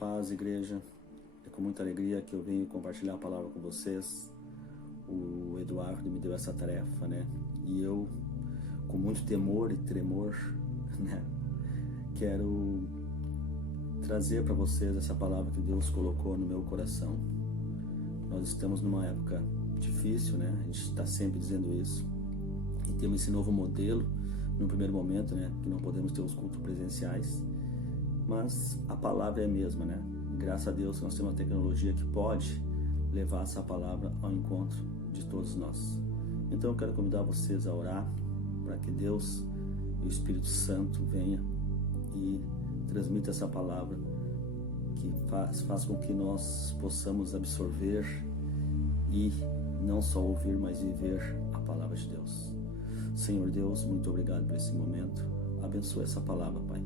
Paz, igreja. É com muita alegria que eu venho compartilhar a palavra com vocês. O Eduardo me deu essa tarefa, né? E eu, com muito temor e tremor, né, quero trazer para vocês essa palavra que Deus colocou no meu coração. Nós estamos numa época difícil, né? A gente está sempre dizendo isso. E temos esse novo modelo, no primeiro momento, né? Que não podemos ter os cultos presenciais. Mas a palavra é a mesma, né? Graças a Deus nós temos uma tecnologia que pode levar essa palavra ao encontro de todos nós. Então eu quero convidar vocês a orar para que Deus e o Espírito Santo venha e transmita essa palavra que faz com que nós possamos absorver e não só ouvir, mas viver a palavra de Deus. Senhor Deus, muito obrigado por esse momento. Abençoa essa palavra, Pai.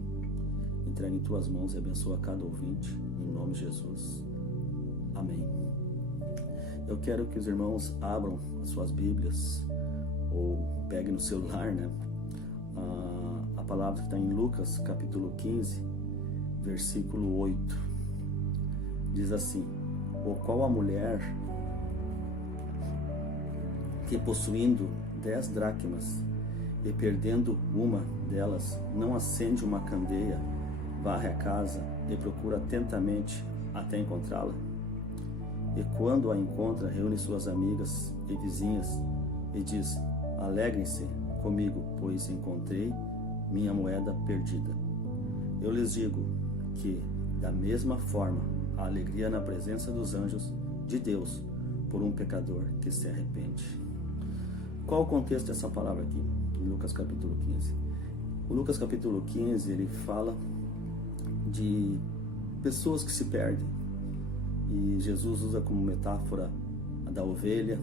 Entrega em Tuas mãos e abençoa cada ouvinte, em nome de Jesus. Amém. Eu quero que os irmãos abram as suas Bíblias ou peguem no celular, né? A palavra que está em Lucas, capítulo 15, versículo 8. Diz assim: "O qual a mulher que possuindo 10 dracmas e perdendo uma delas, não acende uma candeia, varre a casa e procura atentamente até encontrá-la? E quando a encontra, reúne suas amigas e vizinhas e diz: alegrem-se comigo, pois encontrei minha moeda perdida. Eu lhes digo que, da mesma forma, a alegria na presença dos anjos de Deus por um pecador que se arrepende." Qual o contexto dessa palavra aqui, em Lucas capítulo 15? O Lucas capítulo 15, ele fala de pessoas que se perdem. E Jesus usa como metáfora a da ovelha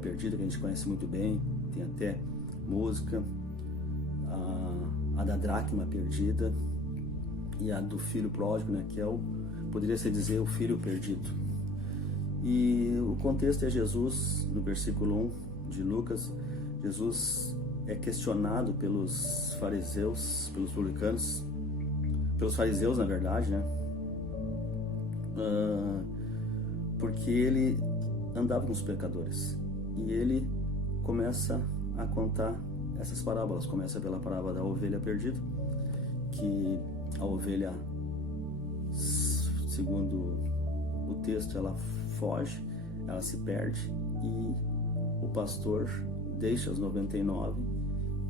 perdida, que a gente conhece muito bem, tem até música, a da dracma perdida e a do filho pródigo, né, que é poderia se dizer o filho perdido. E o contexto é Jesus, no versículo 1 de Lucas. Jesus é questionado pelos fariseus, pelos publicanos, pelos fariseus, na verdade, né? Porque ele andava com os pecadores. E ele começa a contar essas parábolas. Começa pela parábola da ovelha perdida, que a ovelha, segundo o texto, ela foge, ela se perde, e o pastor deixa os 99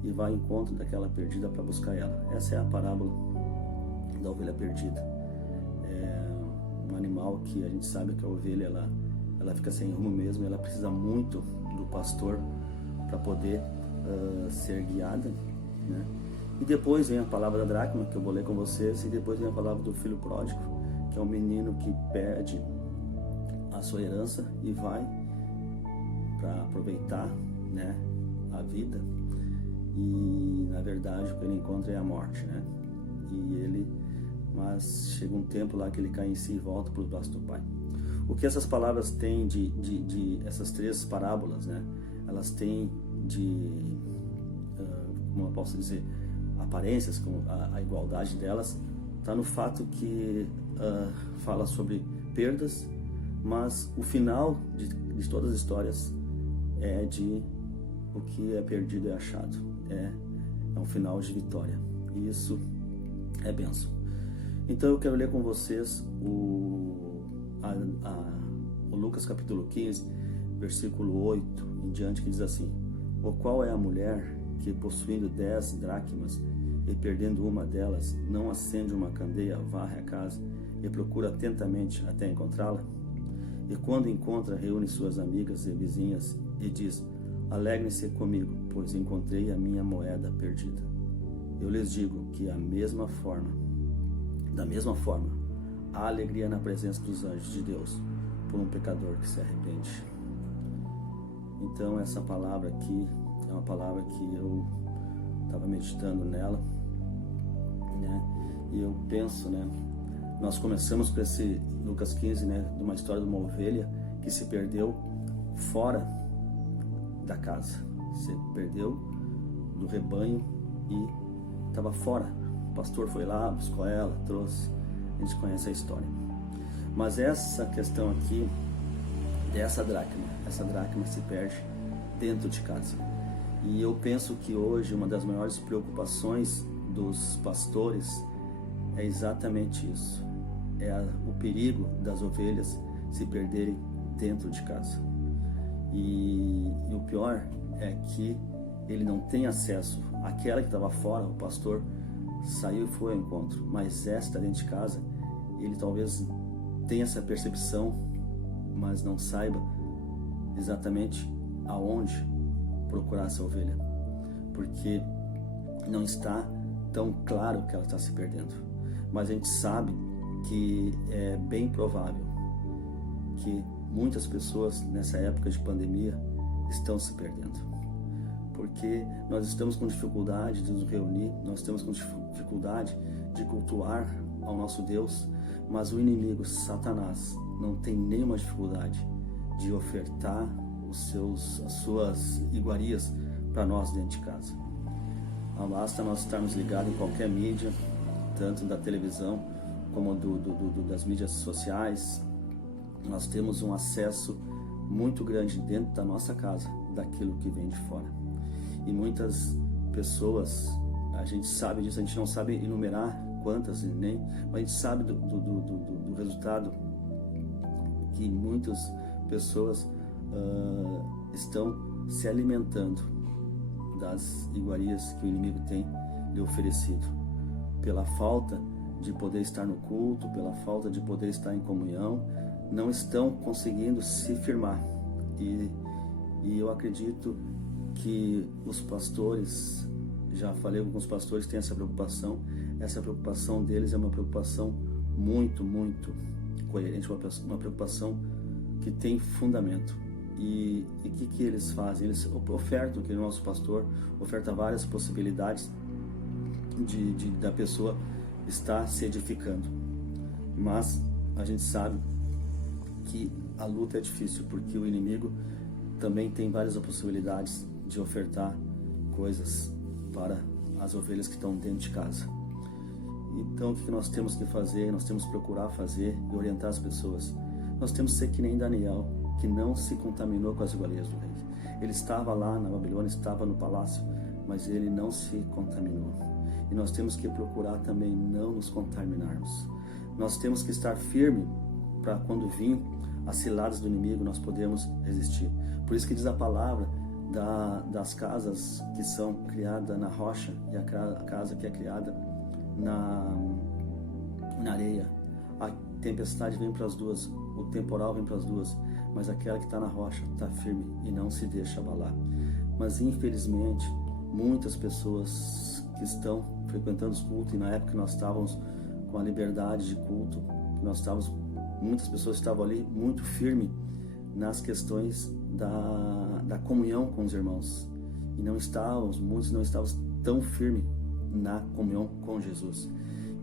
e vai ao encontro daquela perdida para buscar ela. Essa é a parábola da ovelha perdida. É um animal que a gente sabe que a ovelha ela fica sem rumo mesmo, ela precisa muito do pastor para poder ser guiada, né? E depois vem a palavra da dracma, que eu vou ler com vocês, e depois vem a palavra do filho pródigo, que é um menino que perde a sua herança e vai para aproveitar, né, a vida, e na verdade o que ele encontra é a morte, né? Mas chega um tempo lá que ele cai em si e volta para os braços do Pai. O que essas palavras têm de essas três parábolas, né? Elas têm como eu posso dizer, aparências, com a igualdade delas, está no fato que fala sobre perdas, mas o final de todas as histórias é de o que é perdido é achado. É um final de vitória. E isso é bênção. Então eu quero ler com vocês o Lucas capítulo 15, versículo 8 em diante, que diz assim: "O qual é a mulher que, possuindo 10 dracmas e perdendo uma delas, não acende uma candeia, varre a casa e procura atentamente até encontrá-la? E quando encontra, reúne suas amigas e vizinhas e diz: alegrem-se comigo, pois encontrei a minha moeda perdida. Eu lhes digo que da mesma forma, há alegria na presença dos anjos de Deus por um pecador que se arrepende." Então essa palavra aqui é uma palavra que eu estava meditando nela, né? E eu penso, né? Nós começamos com esse Lucas 15, né? De uma história de uma ovelha que se perdeu fora da casa. Se perdeu do rebanho e estava fora. O pastor foi lá, buscou ela, trouxe. a gente conhece a história. Mas essa questão aqui, essa dracma se perde dentro de casa. E eu penso que hoje uma das maiores preocupações dos pastores é exatamente isso. É o perigo das ovelhas se perderem dentro de casa. E o pior é que ele não tem acesso àquela que estava fora. O pastor saiu e foi ao encontro, mas esta dentro de casa, ele talvez tenha essa percepção, mas não saiba exatamente aonde procurar essa ovelha, porque não está tão claro que ela está se perdendo. Mas a gente sabe que é bem provável que muitas pessoas nessa época de pandemia estão se perdendo, porque nós estamos com dificuldade de nos reunir, nós estamos com dificuldade de cultuar ao nosso Deus, mas o inimigo, Satanás, não tem nenhuma dificuldade de ofertar as suas iguarias para nós dentro de casa. Não basta nós estarmos ligados em qualquer mídia, tanto da televisão como das mídias sociais. Nós temos um acesso muito grande dentro da nossa casa daquilo que vem de fora. E muitas pessoas, a gente sabe disso, a gente não sabe enumerar quantas, mas a gente sabe do resultado que muitas pessoas estão se alimentando das iguarias que o inimigo tem lhe oferecido, pela falta de poder estar no culto, pela falta de poder estar em comunhão, não estão conseguindo se firmar. E eu acredito que os pastores, já falei com alguns pastores, têm essa preocupação deles é uma preocupação muito, muito coerente, uma preocupação que tem fundamento. E o que eles fazem? Eles ofertam, que o nosso pastor oferta várias possibilidades da pessoa estar se edificando. Mas a gente sabe que a luta é difícil, porque o inimigo também tem várias possibilidades de ofertar coisas para as ovelhas que estão dentro de casa. Então o que nós temos que fazer? Nós temos que procurar fazer e orientar as pessoas. Nós temos que ser que nem Daniel, que não se contaminou com as iguarias do rei. Ele estava lá na Babilônia, estava no palácio, mas ele não se contaminou. E nós temos que procurar também não nos contaminarmos. Nós temos que estar firme para quando vir as ciladas do inimigo, nós podemos resistir. Por isso que diz a palavra das casas que são criadas na rocha e a casa que é criada na areia. A tempestade vem para as duas, o temporal vem para as duas, mas aquela que está na rocha está firme e não se deixa abalar. Mas infelizmente, muitas pessoas que estão frequentando os cultos, e na época que nós estávamos com a liberdade de culto, muitas pessoas estavam ali muito firmes nas questões da comunhão com os irmãos, e muitos não estavam tão firmes na comunhão com Jesus.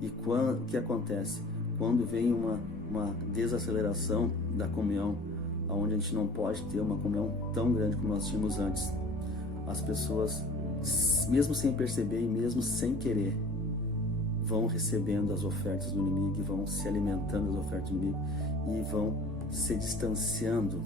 E o que acontece? Quando vem uma desaceleração da comunhão, onde a gente não pode ter uma comunhão tão grande como nós tínhamos antes, as pessoas, mesmo sem perceber e mesmo sem querer, vão recebendo as ofertas do inimigo e vão se alimentando das ofertas do inimigo e vão se distanciando,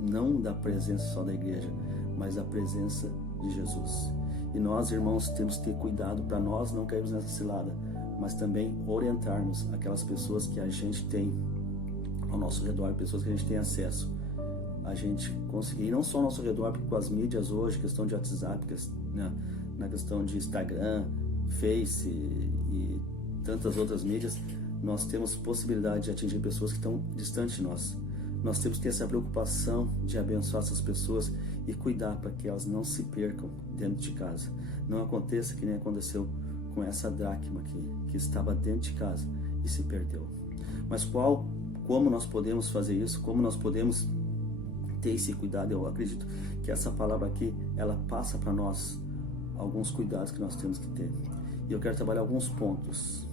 não da presença só da igreja, mas da presença de Jesus. E nós, irmãos, temos que ter cuidado para nós não cairmos nessa cilada, mas também orientarmos aquelas pessoas que a gente tem ao nosso redor, pessoas que a gente tem acesso, a gente conseguir, e não só ao nosso redor, porque com as mídias hoje, questão de WhatsApp, né, na questão de Instagram, Face e tantas outras mídias, nós temos possibilidade de atingir pessoas que estão distantes de nós. Nós temos que ter essa preocupação de abençoar essas pessoas e cuidar para que elas não se percam dentro de casa. Não aconteça que nem aconteceu com essa dracma que estava dentro de casa e se perdeu. Mas como nós podemos fazer isso? Como nós podemos ter esse cuidado? Eu acredito que essa palavra aqui, ela passa para nós alguns cuidados que nós temos que ter. E eu quero trabalhar alguns pontos.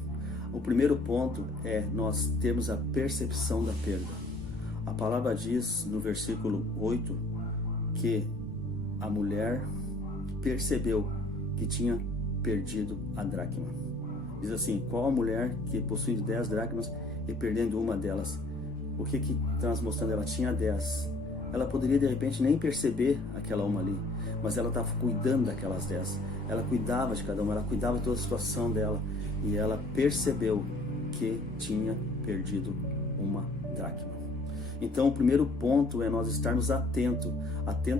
O primeiro ponto é nós termos a percepção da perda. A palavra diz no versículo 8 que a mulher percebeu que tinha perdido a dracma. Diz assim: qual a mulher que possui 10 dracmas e perdendo uma delas? O que está nos mostrando? Ela tinha 10. Ela poderia de repente nem perceber aquela uma ali, mas ela estava cuidando daquelas 10. Ela cuidava de cada uma, ela cuidava de toda a situação dela, e ela percebeu que tinha perdido uma dracma. Então o primeiro ponto é nós estarmos atento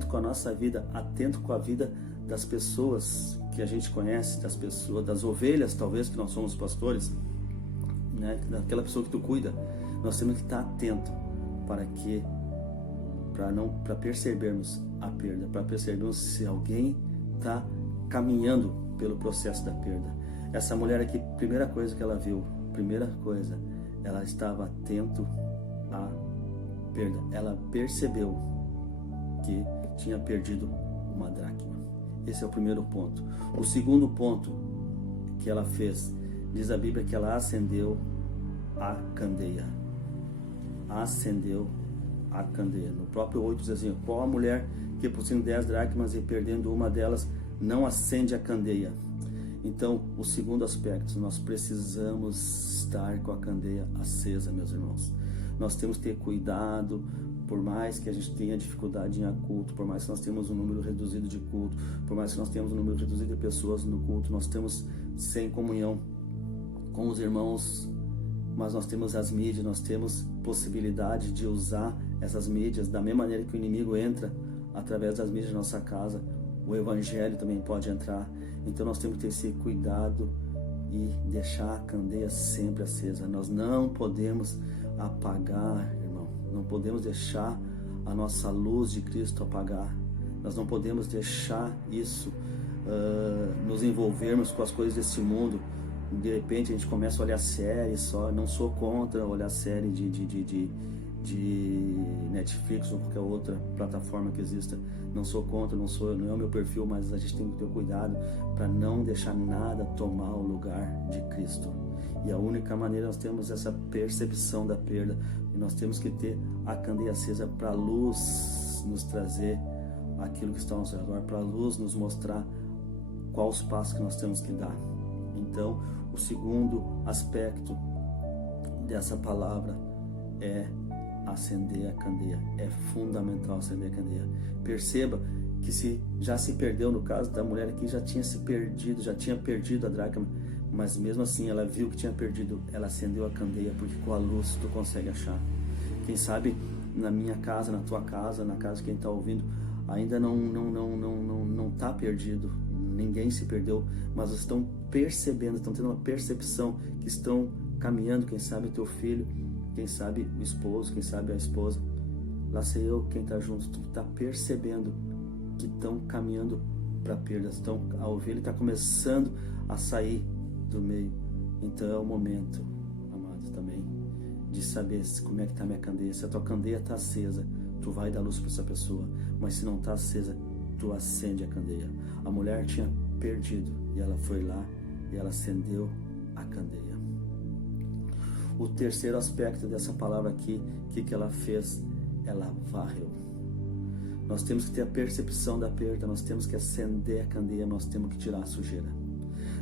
com a nossa vida, atento com a vida das pessoas que a gente conhece, das pessoas, das ovelhas, talvez, que nós somos pastores, né? Daquela pessoa que tu cuida. Nós temos que estar atento para percebermos a perda, para percebermos se alguém está caminhando pelo processo da perda. Essa mulher aqui, primeira coisa que ela viu, ela estava atento à perda. Ela percebeu que tinha perdido uma dracma. Esse é o primeiro ponto. O segundo ponto que ela fez, diz a Bíblia que ela acendeu a candeia. Acendeu a candeia. No próprio 8 diz assim: qual a mulher que possuindo 10 dracmas e perdendo uma delas não acende a candeia? Então, o segundo aspecto, nós precisamos estar com a candeia acesa, meus irmãos. Nós temos que ter cuidado, por mais que a gente tenha dificuldade em ir a culto, por mais que nós tenhamos um número reduzido de culto, por mais que nós tenhamos um número reduzido de pessoas no culto, nós temos sem comunhão com os irmãos, mas nós temos as mídias, nós temos possibilidade de usar essas mídias da mesma maneira que o inimigo entra através das mídias da nossa casa. O evangelho também pode entrar. Então nós temos que ter esse cuidado e deixar a candeia sempre acesa. Nós não podemos apagar, irmão. Não podemos deixar a nossa luz de Cristo apagar. Nós não podemos deixar isso nos envolvermos com as coisas desse mundo. De repente a gente começa a olhar séries só. Não sou contra olhar série de Netflix ou qualquer outra plataforma que exista. Não sou contra, não é o meu perfil, mas a gente tem que ter cuidado para não deixar nada tomar o lugar de Cristo. E a única maneira, nós temos essa percepção da perda, e nós temos que ter a candeia acesa para a luz nos trazer aquilo que está ao nosso redor, para a luz nos mostrar quais os passos que nós temos que dar. Então, o segundo aspecto dessa palavra é acender a candeia. É fundamental acender a candeia. Perceba que já se perdeu, no caso da mulher aqui, já tinha perdido a dracma, mas mesmo assim ela viu que tinha perdido, ela acendeu a candeia, porque com a luz tu consegue achar. Quem sabe na minha casa, na tua casa, na casa de quem está ouvindo, ainda não está perdido, ninguém se perdeu, mas estão percebendo, estão tendo uma percepção que estão caminhando. Quem sabe o teu filho, quem sabe o esposo, quem sabe a esposa, lá sei eu, quem está junto, tu está percebendo que estão caminhando para perdas, a ovelha está começando a sair do meio. Então é o momento, amado, também de saber como é que está a minha candeia. Se a tua candeia está acesa, tu vai dar luz para essa pessoa, mas se não está acesa, tu acende a candeia. A mulher tinha perdido e ela foi lá e ela acendeu a candeia. O terceiro aspecto dessa palavra aqui, que ela fez? Ela varreu. Nós temos que ter a percepção da perda, nós temos que acender a candeia, nós temos que tirar a sujeira.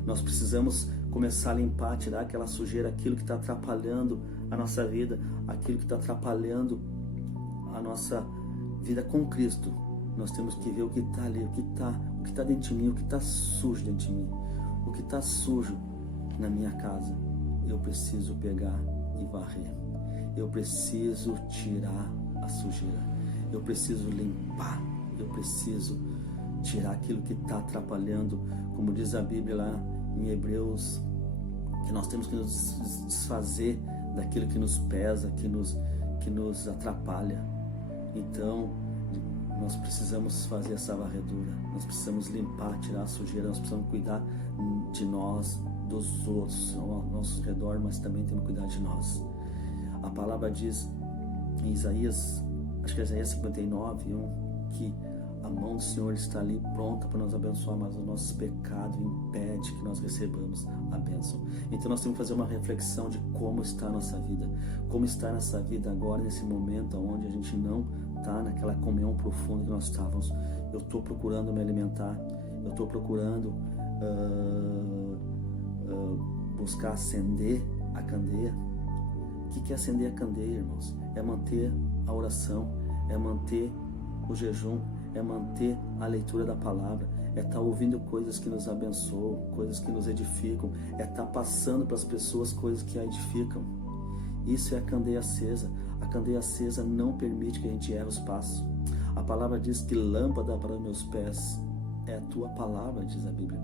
Nós precisamos começar a limpar, tirar aquela sujeira, aquilo que está atrapalhando a nossa vida, aquilo que está atrapalhando a nossa vida com Cristo. Nós temos que ver o que está ali, o que está dentro de mim, o que está sujo dentro de mim, o que está sujo na minha casa. Eu preciso pegar e varrer. Eu preciso tirar a sujeira. Eu preciso limpar. Eu preciso tirar aquilo que está atrapalhando. Como diz a Bíblia lá em Hebreus, que nós temos que nos desfazer daquilo que nos pesa, que nos atrapalha. Então, nós precisamos fazer essa varredura. Nós precisamos limpar, tirar a sujeira. Nós precisamos cuidar de nós, dos outros ao nosso redor, mas também temos que cuidar de nós. A palavra diz em Isaías, acho que é Isaías 59:1, que a mão do Senhor está ali pronta para nos abençoar, mas o nosso pecado impede que nós recebamos a bênção. Então nós temos que fazer uma reflexão de como está a nossa vida, como está nessa vida agora, nesse momento onde a gente não está naquela comunhão profunda que nós estávamos. Eu estou procurando me alimentar, eu estou procurando buscar acender a candeia. O que é acender a candeia, irmãos? É manter a oração, é manter o jejum, é manter a leitura da palavra, é estar ouvindo coisas que nos abençoam, coisas que nos edificam, é estar passando para as pessoas coisas que a edificam. Isso é a candeia acesa. A candeia acesa não permite que a gente erre os passos. A palavra diz que lâmpada para os meus pés é a tua palavra, diz a Bíblia.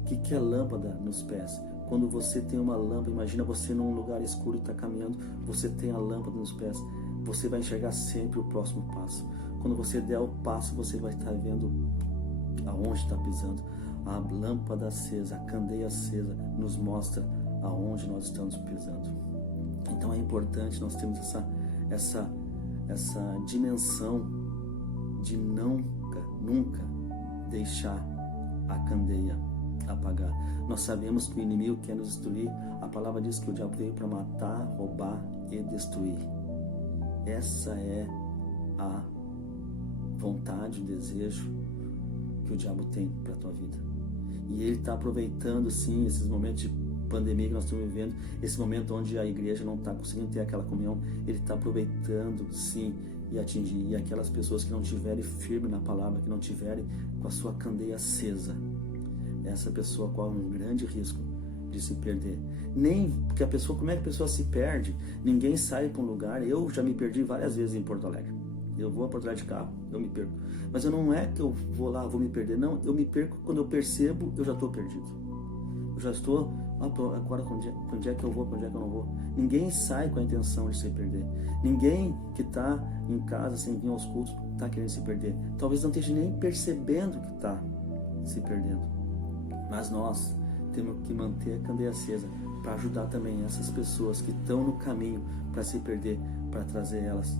O que é lâmpada nos pés? Quando você tem uma lâmpada, imagina você num lugar escuro e está caminhando, você tem a lâmpada nos pés, você vai enxergar sempre o próximo passo. Quando você der o passo, você vai estar vendo aonde está pisando. A lâmpada acesa, a candeia acesa, nos mostra aonde nós estamos pisando. Então é importante nós termos essa dimensão de nunca deixar a candeia apagar. Nós sabemos que o inimigo quer nos destruir. A palavra diz que o diabo veio para matar, roubar e destruir. Essa é a vontade, o desejo que o diabo tem para a tua vida. E ele está aproveitando, sim, esses momentos de pandemia que nós estamos vivendo, esse momento onde a igreja não está conseguindo ter aquela comunhão. Ele está aproveitando, sim, e atingir. E aquelas pessoas que não estiverem firme na palavra, que não estiverem com a sua candeia acesa, essa pessoa corre um grande risco de se perder. Nem porque como é que a pessoa se perde? Ninguém sai para um lugar. Eu já me perdi várias vezes em Porto Alegre. Eu vou a Porto Alegre de carro, eu me perco. Mas não é que eu vou lá, vou me perder. Não, eu me perco quando eu percebo, eu já estou perdido. Eu já estou, agora onde é que eu vou, onde é que eu não vou? Ninguém sai com a intenção de se perder. Ninguém que está em casa sem vir aos cultos está querendo se perder. Talvez não esteja nem percebendo que está se perdendo. Mas nós temos que manter a candeia acesa para ajudar também essas pessoas que estão no caminho para se perder, para trazer elas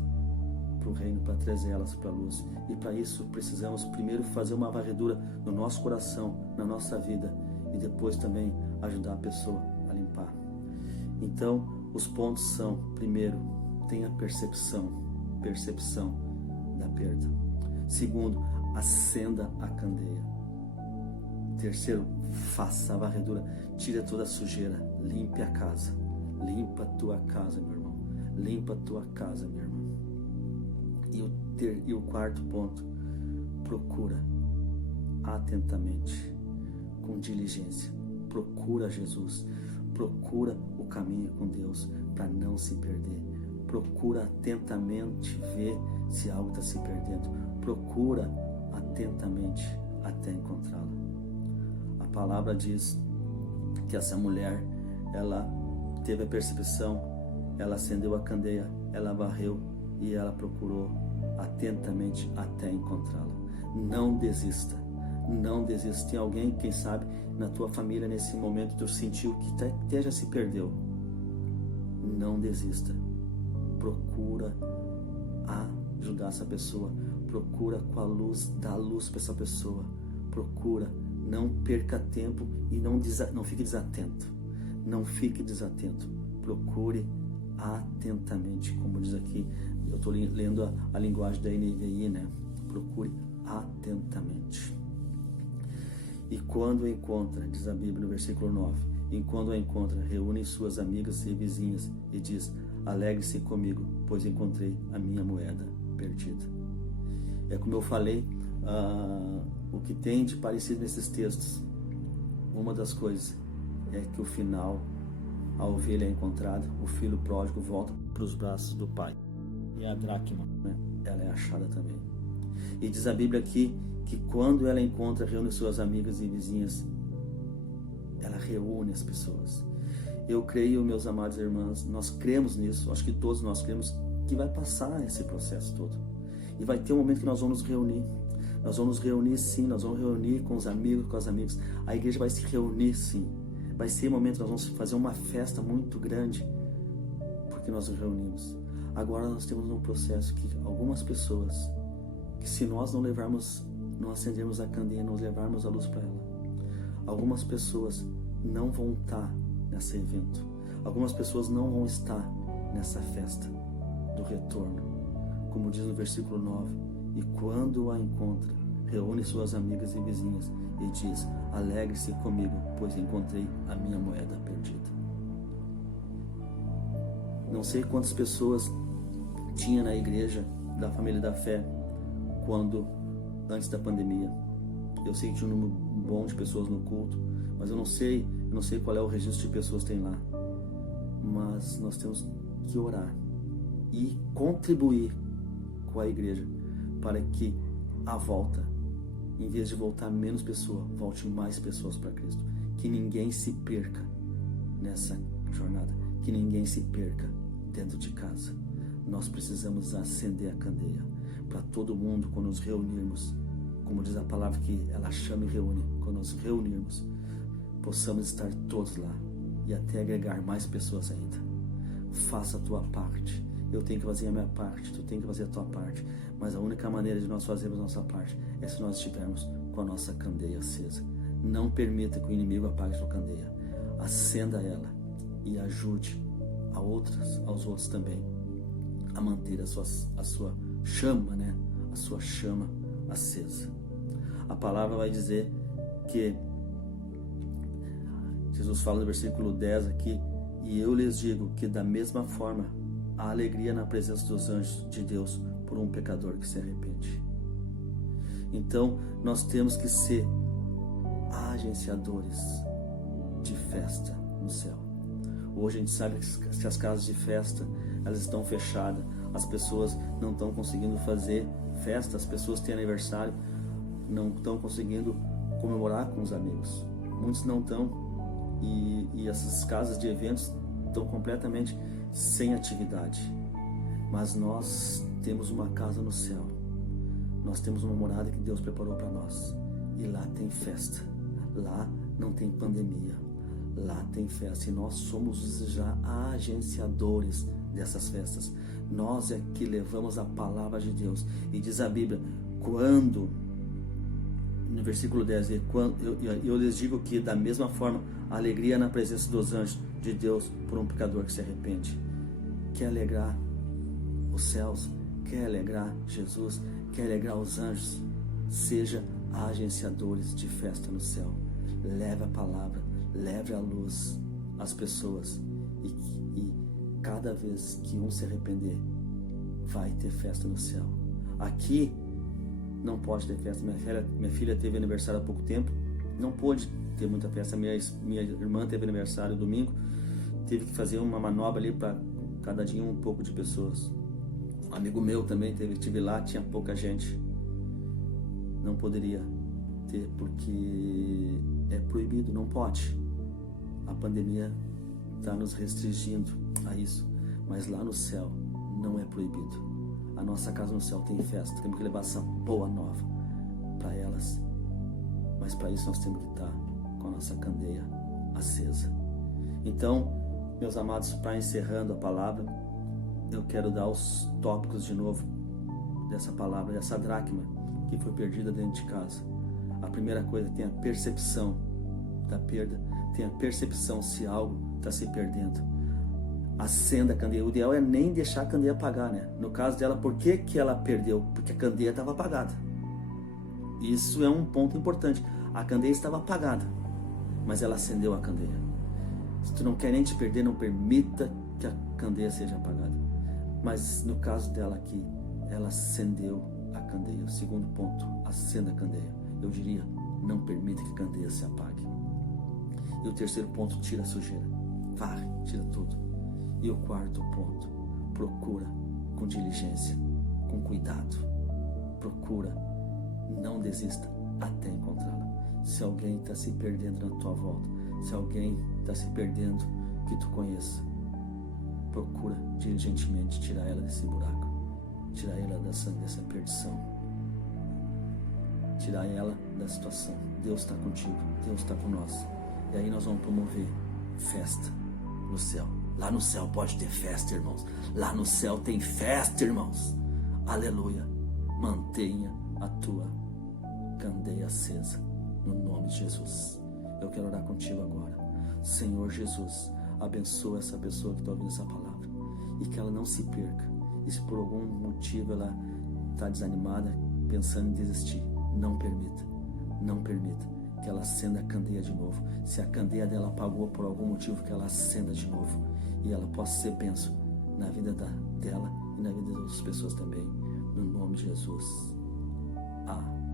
para o reino, para trazer elas para a luz. E para isso precisamos primeiro fazer uma varredura no nosso coração, na nossa vida, e depois também ajudar a pessoa a limpar. Então, os pontos são: primeiro, tenha percepção da perda. Segundo, acenda a candeia. Terceiro, faça a varredura, tira toda a sujeira, limpe a casa. Limpa a tua casa, meu irmão. Limpa a tua casa, minha irmã. E o quarto ponto, procura atentamente, com diligência. Procura Jesus. Procura o caminho com Deus para não se perder. Procura atentamente ver se algo está se perdendo. Procura atentamente até encontrá-la. A palavra diz que essa mulher, ela teve a percepção, ela acendeu a candeia, ela varreu e ela procurou atentamente até encontrá-la. Não desista, não desista. Tem alguém, quem sabe, na tua família nesse momento tu sentiu que até já se perdeu. Não desista. Procura ajudar essa pessoa. Procura com a luz, dar luz para essa pessoa. Procura. Não perca tempo e não fique desatento. Não fique desatento. Procure atentamente, como diz aqui. Eu estou lendo a linguagem da NVI, né? Procure atentamente. E quando encontra, diz a Bíblia no versículo 9, e quando a encontra, reúne suas amigas e vizinhas e diz: alegre-se comigo, pois encontrei a minha moeda perdida. É como eu falei, o que tem de parecido nesses textos, uma das coisas é que o final, a ovelha é encontrada, o filho pródigo volta para os braços do pai. E a dracma, né? Ela é achada também. E diz a Bíblia aqui que quando ela encontra, reúne suas amigas e vizinhas, ela reúne as pessoas. Eu creio, meus amados irmãos, nós cremos nisso, acho que todos nós cremos que vai passar esse processo todo. E vai ter um momento que nós vamos nos reunir. Nós vamos nos reunir, sim, nós vamos reunir com os amigos, com as amigas. A igreja vai se reunir, sim. Vai ser um momento que nós vamos fazer uma festa muito grande, porque nós nos reunimos. Agora nós temos um processo que algumas pessoas, que se nós não acendermos a candeia, não levarmos a luz para ela, algumas pessoas não vão estar nesse evento. Algumas pessoas não vão estar nessa festa do retorno. Como diz no versículo 9, e quando a encontra, reúne suas amigas e vizinhas e diz: alegre-se comigo, pois encontrei a minha moeda perdida. Não sei quantas pessoas tinha na igreja da Família da Fé antes da pandemia. Eu sei que tinha um número bom de pessoas no culto, mas eu não sei qual é o registro de pessoas que tem lá. Mas nós temos que orar e contribuir com a igreja para que a volta, em vez de voltar menos pessoas, volte mais pessoas para Cristo. Que ninguém se perca nessa jornada, que ninguém se perca dentro de casa. Nós precisamos acender a candeia para todo mundo, quando nos reunirmos, como diz a palavra que ela chama e reúne, quando nos reunirmos, possamos estar todos lá e até agregar mais pessoas ainda. Faça a tua parte. Eu tenho que fazer a minha parte, tu tem que fazer a tua parte, mas a única maneira de nós fazermos a nossa parte é se nós estivermos com a nossa candeia acesa. Não permita que o inimigo apague a sua candeia. Acenda ela e ajude aos outros também a manter a sua chama, né? A sua chama acesa. A palavra vai dizer que Jesus fala no versículo 10 aqui: e eu lhes digo que da mesma forma há alegria na presença dos anjos de Deus por um pecador que se arrepende. Então nós temos que ser agenciadores de festa no céu. Hoje a gente sabe que as casas de festa, elas estão fechadas, as pessoas não estão conseguindo fazer festa, as pessoas têm aniversário, não estão conseguindo comemorar com os amigos, muitos não estão, e essas casas de eventos estão completamente sem atividade. Mas nós temos uma casa no céu, nós temos uma morada que Deus preparou para nós, e lá tem festa, lá não tem pandemia, lá tem festa, e nós somos já agenciadores dessas festas. Nós é que levamos a palavra de Deus. E diz a Bíblia, no versículo 10, eu lhes digo que da mesma forma a alegria na presença dos anjos de Deus por um pecador que se arrepende. Quer alegrar os céus? Quer alegrar Jesus? Quer alegrar os anjos? Seja agenciadores de festa no céu. Leve a palavra, leve a luz às pessoas, e cada vez que um se arrepender, vai ter festa no céu. Aqui não pode ter festa. Minha filha teve aniversário há pouco tempo, não pôde ter muita festa. Minha irmã teve aniversário domingo, teve que fazer uma manobra ali para cada dia um pouco de pessoas. Um amigo meu também estive lá, tinha pouca gente, não poderia ter porque é proibido, não pode. A pandemia está nos restringindo a isso, mas lá no céu não é proibido. A nossa casa no céu tem festa, temos que levar essa boa nova para elas, mas para isso nós temos que estar com a nossa candeia acesa. Então, meus amados, para encerrando a palavra, eu quero dar os tópicos de novo dessa palavra, dessa dracma que foi perdida dentro de casa. A primeira coisa, tem a percepção da perda, tem a percepção se algo está se perdendo. Acenda a candeia. O ideal é nem deixar a candeia apagar, né? No caso dela, por que ela perdeu? Porque a candeia estava apagada. Isso é um ponto importante. A candeia estava apagada, mas ela acendeu a candeia. Se tu não quer nem te perder, não permita que a candeia seja apagada. Mas no caso dela aqui, ela acendeu a candeia. O segundo ponto, acenda a candeia. Eu diria, não permita que a candeia se apague. E o terceiro ponto, tira a sujeira. Varre, tira tudo. E o quarto ponto, procura com diligência, com cuidado. Procura, não desista até encontrá-la. Se alguém está se perdendo na tua volta, se alguém está se perdendo que tu conheça, procura diligentemente tirar ela desse buraco, tirar ela dessa perdição, tirar ela da situação. Deus está contigo, Deus está com nós. E aí nós vamos promover festa no céu. Lá no céu pode ter festa, irmãos. Lá no céu tem festa, irmãos. Aleluia. Mantenha a tua candeia acesa, no nome de Jesus. Eu quero orar contigo agora. Senhor Jesus, abençoa essa pessoa que está ouvindo essa palavra, e que ela não se perca. E se por algum motivo ela está desanimada, pensando em desistir, Não permita, não permita que ela acenda a candeia de novo. Se a candeia dela apagou por algum motivo, que ela acenda de novo e ela possa ser bênção na vida dela e na vida das outras pessoas também, no nome de Jesus. Amém.